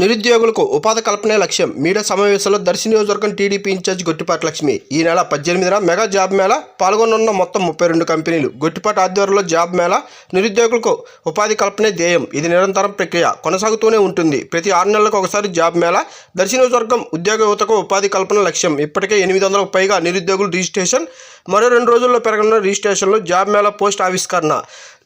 నిరుద్యోగులకు ఉపాధి కల్పనే లక్ష్యం. మీడియా సమావేశంలో దర్శి నియోజకవర్గం టీడీపీ ఇన్ఛార్జ్ గొట్టిపాటి లక్ష్మి. ఈ నెల పద్దెనిమిదిన మెగా జాబ్ మేళా పాల్గొనున్న మొత్తం ముప్పై రెండు కంపెనీలు. గొట్టిపాటి ఆధ్వర్యంలో జాబ్ మేళా నిరుద్యోగులకు ఉపాధి కల్పనే ధ్యేయం. ఇది నిరంతరం ప్రక్రియ. కొనసాగుతూనే ఉంటుంది. ప్రతి ఆరు నెలలకు ఒకసారి జాబ్ మేళా దర్శి నియోజకవర్గం ఉద్యోగ యువతకు ఉపాధి కల్పన లక్ష్యం. ఇప్పటికే ఎనిమిది వందలకు పైగా నిరుద్యోగులు రిజిస్ట్రేషన్ మరో రెండు రోజుల్లో పెరగనున్న రిజిస్ట్రేషన్లో జాబ్ మేళా పోస్ట్ ఆవిష్కరణ.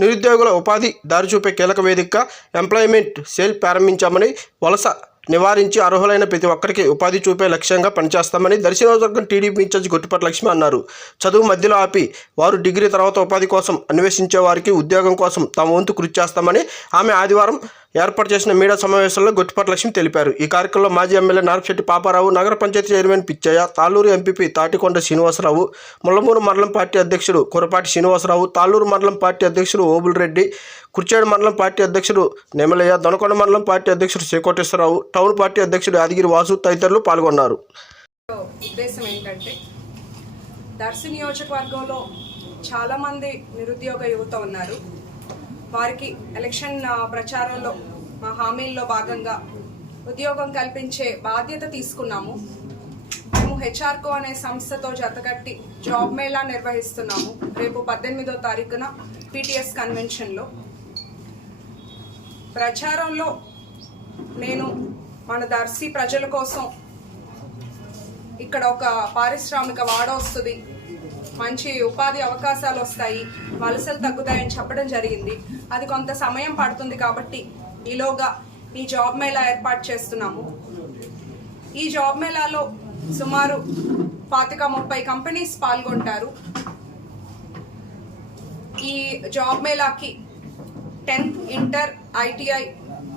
నిరుద్యోగుల ఉపాధి దారి చూపే కీలక వేదికగా ఎంప్లాయ్మెంట్ సెల్ ప్రారంభించామని వలస నివారించి అర్హులైన ప్రతి ఒక్కరికి ఉపాధి చూపే లక్ష్యంగా పనిచేస్తామని దర్శనవర్గం టీడీపీ ఇన్ఛార్జ్ గుట్టుపట్ల లక్ష్మి అన్నారు. చదువు మధ్యలో ఆపి వారు డిగ్రీ తర్వాత ఉపాధి కోసం అన్వేషించే వారికి ఉద్యోగం కోసం తమ వంతు కృషి చేస్తామని ఆమె ఆదివారం ఏర్పాటు చేసిన మీడియా సమావేశంలో గొట్టిపాటి లక్ష్మి తెలిపారు. ఈ కార్యక్రమంలో మాజీ ఎమ్మెల్యే నారపశెట్టి పాపారావు నగర పంచాయతీ చైర్మన్ పిచ్చయ్య తాళ్ళూరు ఎంపీపీ తాటికొండ శ్రీనివాసరావు ముల్లమూరు మండలం పార్టీ అధ్యక్షుడు కురపాటి శ్రీనివాసరావు తాళ్ళూరు మండలం పార్టీ అధ్యక్షుడు ఓబుల్ రెడ్డి కుర్చేడు మండలం పార్టీ అధ్యక్షుడు నెమలయ్య దొనకొండ మండలం పార్టీ అధ్యక్షుడు శ్రీకోటేశ్వరరావు టౌన్ పార్టీ అధ్యక్షుడు యాదగిరి వాసు తదితరులు పాల్గొన్నారు. ఉద్దేశం ఏంటంటే దర్శి నియోజకవర్గంలో చాలామంది నిరుద్యోగ యువత ఉన్నారు. వారికి ఎలక్షన్ ప్రచారంలో మా హామీల్లో భాగంగా ఉద్యోగం కల్పించే బాధ్యత తీసుకున్నాము. మేము హెచ్ఆర్కో అనే సంస్థతో జతకట్టి జాబ్ మేళా నిర్వహిస్తున్నాము రేపు పద్దెనిమిదో తారీఖున పీటీఎస్ కన్వెన్షన్లో. ప్రచారంలో నేను మన దర్శి ప్రజల కోసం ఇక్కడ ఒక పారిశ్రామిక వాడ వస్తుంది. మంచి ఉపాధి అవకాశాలు వస్తాయి వలసలు తగ్గుతాయని చెప్పడం జరిగింది. అది కొంత సమయం పడుతుంది కాబట్టి ఈలోగా ఈ జాబ్ మేళా ఏర్పాటు చేస్తున్నాము. ఈ జాబ్ మేళాలో సుమారు పాతిక ముప్పై కంపెనీస్ పాల్గొంటారు. ఈ job మేళాకి tenth inter ITI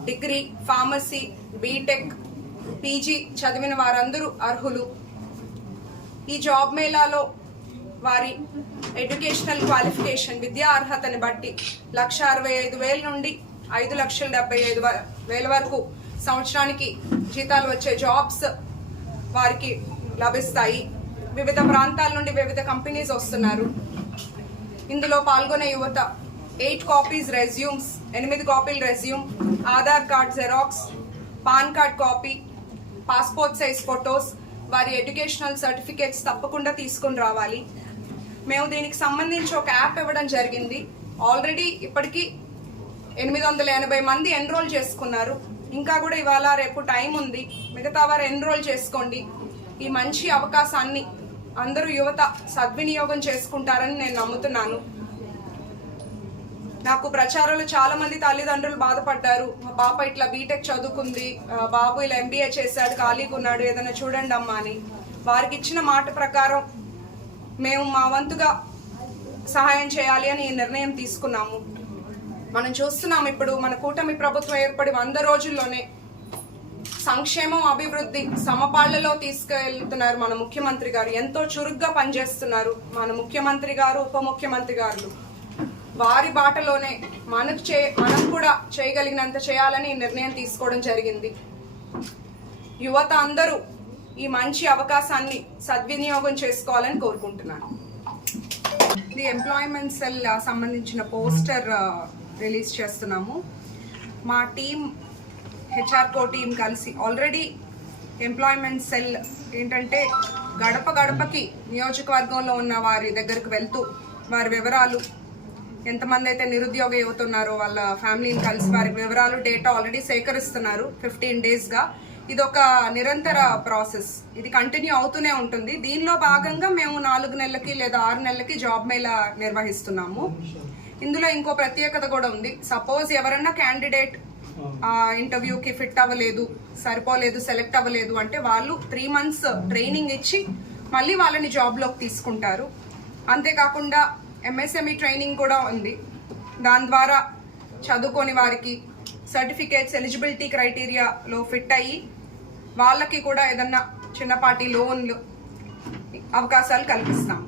degree pharmacy BTech PG చదివిన వారందరూ అర్హులు. ఈ జాబ్ మేళాలో వారి ఎడ్యుకేషనల్ క్వాలిఫికేషన్ విద్యా అర్హతని బట్టి లక్ష అరవై ఐదు వేల నుండి ఐదు లక్షల డెబ్బై ఐదు వేల వరకు సంవత్సరానికి జీతాలు వచ్చే జాబ్స్ వారికి లభిస్తాయి. వివిధ ప్రాంతాల నుండి వివిధ కంపెనీస్ వస్తున్నారు. ఇందులో పాల్గొనే యువత ఎయిట్ కాపీస్ రెజ్యూమ్స్ ఎనిమిది కాపీలు resume Aadhaar card xerox PAN card copy passport size photos వారి ఎడ్యుకేషనల్ సర్టిఫికేట్స్ తప్పకుండా తీసుకొని రావాలి. మేము దీనికి సంబంధించి ఒక యాప్ ఇవ్వడం జరిగింది. ఆల్రెడీ ఇప్పటికీ ఎనిమిది వందల ఎనభై మంది ఎన్రోల్ చేసుకున్నారు. ఇంకా కూడా ఇవాళ రేపు టైం ఉంది. మిగతా వారు ఎన్రోల్ చేసుకోండి. ఈ మంచి అవకాశాన్ని అందరూ యువత సద్వినియోగం చేసుకుంటారని నేను నమ్ముతున్నాను. నాకు ప్రచారంలో చాలా మంది తల్లిదండ్రులు బాధపడ్డారు. మా పాప ఇట్లా బీటెక్ చదువుకుంది. బాబు ఇలా ఎంబీఏ చేశాడు ఖాళీగా ఉన్నాడు ఏదైనా చూడండి అమ్మా అని. వారికి ఇచ్చిన మాట ప్రకారం మేము మా వంతుగా సహాయం చేయాలి అని ఈ నిర్ణయం తీసుకున్నాము. మనం చూస్తున్నాం ఇప్పుడు మన కూటమి ప్రభుత్వం ఏర్పడి వంద రోజుల్లోనే సంక్షేమం అభివృద్ధి సమపాళ్ళలో తీసుకెళ్తున్నారు మన ముఖ్యమంత్రి గారు. ఎంతో చురుగ్గా పనిచేస్తున్నారు మన ముఖ్యమంత్రి గారు ఉప ముఖ్యమంత్రి గారు. వారి బాటలోనే మనకు చే మనం కూడా చేయగలిగినంత చేయాలని ఈ నిర్ణయం తీసుకోవడం జరిగింది. యువత అందరూ ఈ మంచి అవకాశాన్ని సద్వినియోగం చేసుకోవాలని కోరుకుంటున్నాను. ఇది ఎంప్లాయ్మెంట్ సెల్ సంబంధించిన పోస్టర్ రిలీజ్ చేస్తున్నాము. మా టీం హెచ్ఆర్కో టీం కలిసి ఆల్రెడీ ఎంప్లాయ్మెంట్ సెల్ ఏంటంటే గడప గడపకి నియోజకవర్గంలో ఉన్న వారి దగ్గరకు వెళ్తూ వారి వివరాలు ఎంతమంది అయితే నిరుద్యోగ యువత ఉన్నారో వాళ్ళ ఫ్యామిలీని కలిసి వారి వివరాలు డేటా ఆల్రెడీ సేకరిస్తున్నారు ఫిఫ్టీన్ డేస్గా ఇది ఒక నిరంతర ప్రాసెస్. ఇది కంటిన్యూ అవుతూనే ఉంటుంది. దీనిలో భాగంగా మేము నాలుగు నెలలకి లేదా ఆరు నెలలకి జాబ్ మేళ నిర్వహిస్తున్నాము. ఇందులో ఇంకో ప్రత్యేకత కూడా ఉంది. సపోజ్ ఎవరన్నా క్యాండిడేట్ ఇంటర్వ్యూకి ఫిట్ అవ్వలేదు సరిపోలేదు సెలెక్ట్ అవ్వలేదు అంటే వాళ్ళు త్రీ మంత్స్ ట్రైనింగ్ ఇచ్చి మళ్ళీ వాళ్ళని జాబ్లోకి తీసుకుంటారు. అంతేకాకుండా ఎంఎస్ఎంఈ ట్రైనింగ్ కూడా ఉంది. దాని ద్వారా చదువుకొని వారికి సర్టిఫికేట్స్ ఎలిజిబిలిటీ క్రైటీరియాలో ఫిట్ అయ్యి వాళ్ళకి కూడా ఏదన్నా చిన్నపాటి లోన్లు అవకాశాలు కల్పిస్తాం.